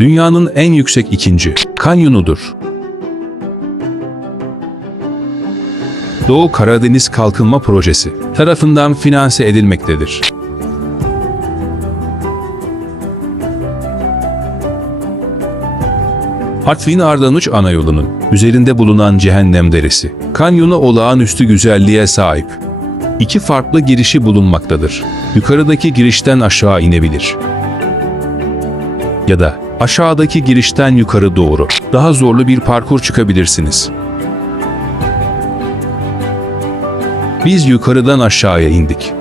Dünyanın en yüksek ikinci kanyonudur. Doğu Karadeniz Kalkınma Projesi tarafından finanse edilmektedir. Artvin Ardanuç ana yolunun üzerinde bulunan Cehennem Deresi, kanyonu olağanüstü güzelliğe sahip. İki farklı girişi bulunmaktadır. Yukarıdaki girişten aşağı inebilir. Ya da aşağıdaki girişten yukarı doğru daha zorlu bir parkur çıkabilirsiniz. Biz yukarıdan aşağıya indik.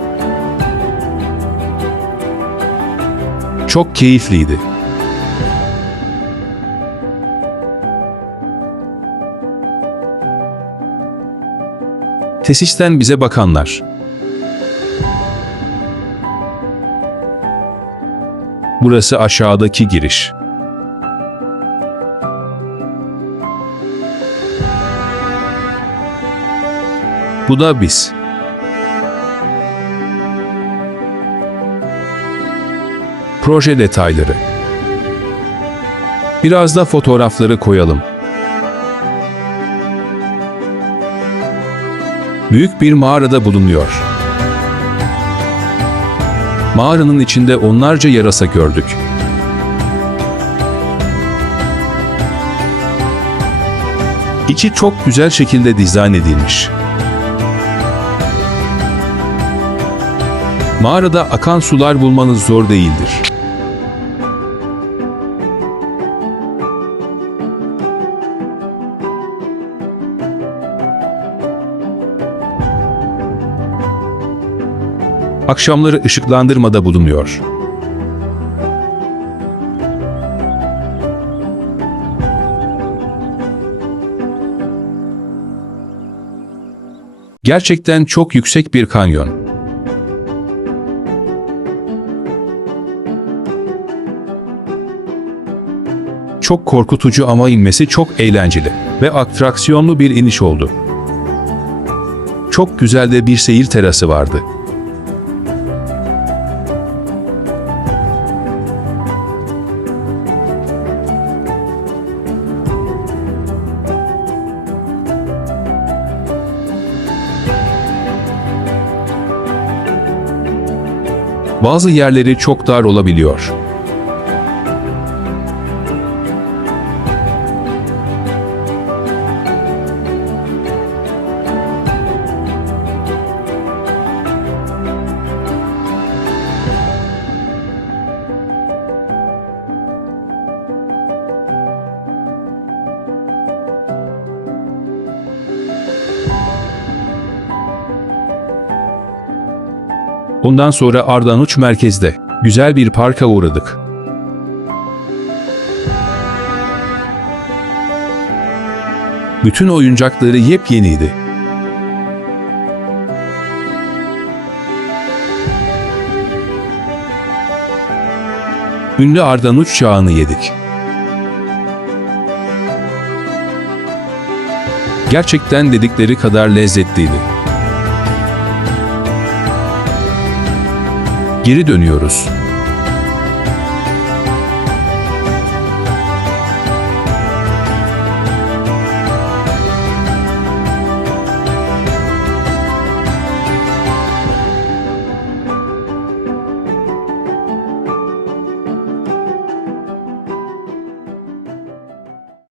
Çok keyifliydi. Tesisten bize bakanlar. Burası aşağıdaki giriş. Bu da biz. Proje detayları. Biraz da fotoğrafları koyalım. Büyük bir mağarada bulunuyor. Mağaranın içinde onlarca yarasa gördük. İçi çok güzel şekilde dizayn edilmiş. Mağarada akan sular bulmanız zor değildir. Akşamları ışıklandırmada bulunuyor. Gerçekten çok yüksek bir kanyon. Çok korkutucu ama inmesi çok eğlenceli ve atraksiyonlu bir iniş oldu. Çok güzel de bir seyir terası vardı. Bazı yerleri çok dar olabiliyor. Ondan sonra Ardanuç merkezde güzel bir parka uğradık. Bütün oyuncakları yepyeniydi. Ünlü Ardanuç çağını yedik. Gerçekten dedikleri kadar lezzetliydi. Geri dönüyoruz.